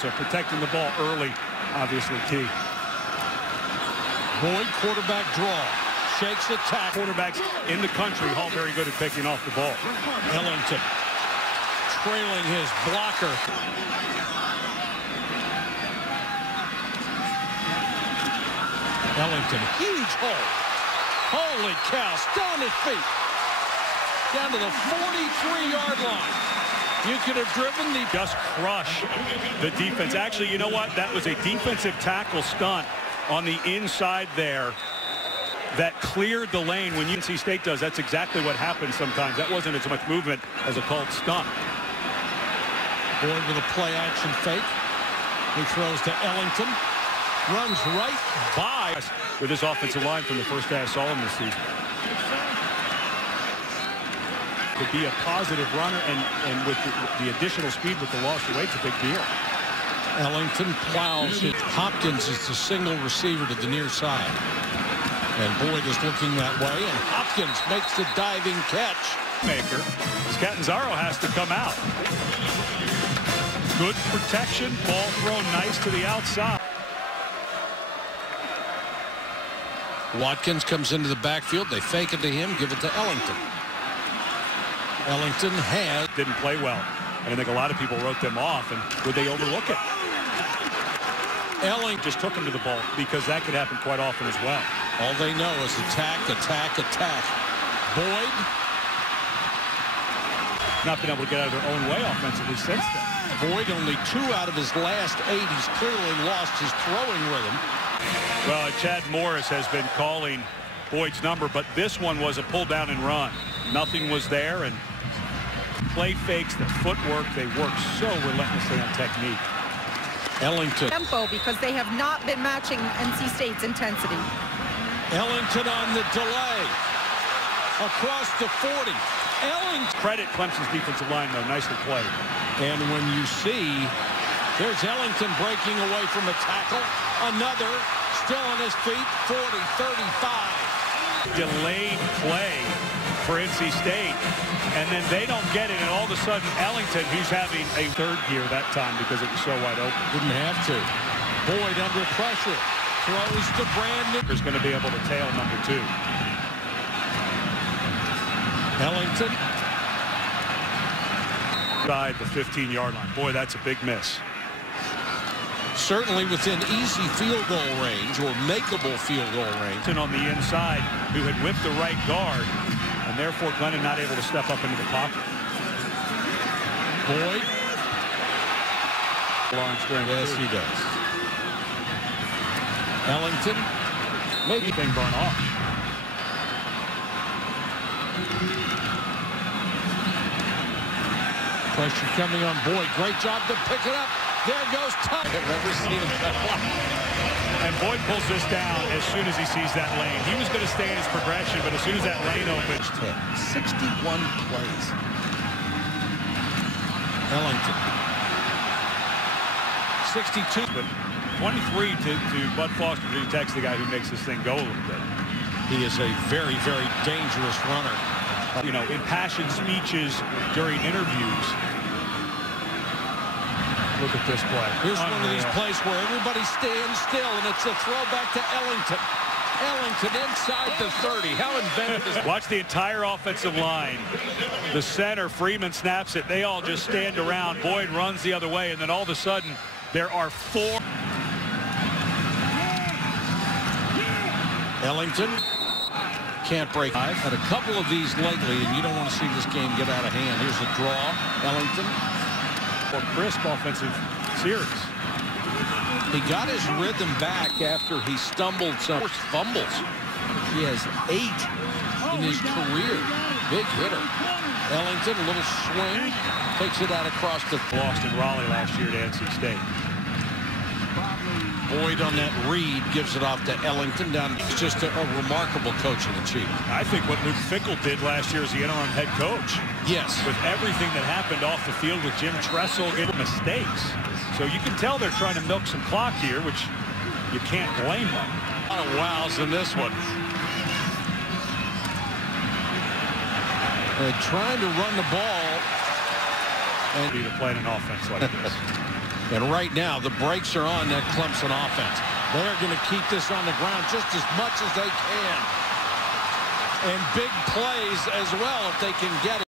So protecting the ball early, obviously key. Boyd, quarterback draw. Shakes attack. Quarterbacks in the country, all very good at picking off the ball. Ellington trailing his blocker. Ellington, huge hole. Holy cow, still on his feet. Down to the 43-yard line. You could have driven the... Just crush the defense. Actually, you know what? That was a defensive tackle stunt on the inside there that cleared the lane. When NC State does, that's exactly what happens sometimes. That wasn't as much movement as a called stunt. Boyd with a play-action fake. He throws to Ellington. Runs right by with his offensive line from the first day I saw him this season. To be a positive runner and with the additional speed with the lost weight, it's a big deal. Ellington plows it. Hopkins is the single receiver to the near side. And Boyd is looking that way, and Hopkins makes the diving catch. Maker. Catanzaro has to come out. Good protection. Ball thrown nice to the outside. Watkins comes into the backfield. They fake it to him, give it to Ellington. Ellington didn't play well. And I think a lot of people wrote them off, and would they overlook it? Ellington just took him to the ball because that could happen quite often as well. All they know is attack, attack, attack. Boyd. Not been able to get out of their own way offensively since then. Boyd only 2 out of his last 8. He's clearly lost his throwing rhythm. Well, Chad Morris has been calling Boyd's number, but this one was a pull down and run. Nothing was there, and play fakes, the footwork, they work so relentlessly on technique. Ellington. Tempo, because they have not been matching NC State's intensity. Ellington on the delay. Across the 40. Ellington. Credit Clemson's defensive line, though. Nicely played. And when you see, there's Ellington breaking away from a tackle. Another, still on his feet, 40, 35. Delayed play for NC State, and then they don't get it, and all of a sudden Ellington, who's having a third gear that time because it was so wide open. Didn't have to. Boyd under pressure. Throws to Brandon. Is going to be able to tail number 2. Ellington. Side the 15-yard line. Boy, that's a big miss. Certainly within easy field goal range or makeable field goal range. On the inside, who had whipped the right guard, and therefore Glennon not able to step up into the pocket. Boyd. Long string. Yes, he does. Ellington. Maybe thing burn off. Pressure coming on Boyd. Great job to pick it up. There goes Tuck. I've never seen him that long. And Boyd pulls this down as soon as he sees that lane. He was going to stay in his progression, but as soon as that lane opens. 61 plays. Ellington. 62. But 23 to Bud Foster, Virginia Tech's the guy who makes this thing go a little bit. He is a very, very dangerous runner. You know, impassioned speeches during interviews. Look at this play. Here's one of these plays where everybody stands still, and it's a throwback to Ellington. Ellington inside the 30. How inventive is that? Watch the entire offensive line. The center, Freeman snaps it. They all just stand around. Boyd runs the other way, and then all of a sudden, there are 4. Ellington can't break. I've had a couple of these lately, and you don't want to see this game get out of hand. Here's a draw. Ellington. Or crisp offensive series. He got his rhythm back after he stumbled some fumbles. He has 8 in his career. Big hitter. Ellington, a little swing, takes it out across the... Lost in Raleigh last year to NC State. Boyd on that read gives it off to Ellington. Down. It's just a remarkable coaching achievement. I think what Luke Fickell did last year as the interim head coach. Yes. With everything that happened off the field with Jim Tressel getting mistakes. So you can tell they're trying to milk some clock here, which you can't blame them. A lot of wows in this one. They're trying to run the ball. And to play an offense like this. And right now, the brakes are on that Clemson offense. They're going to keep this on the ground just as much as they can. And big plays as well if they can get it.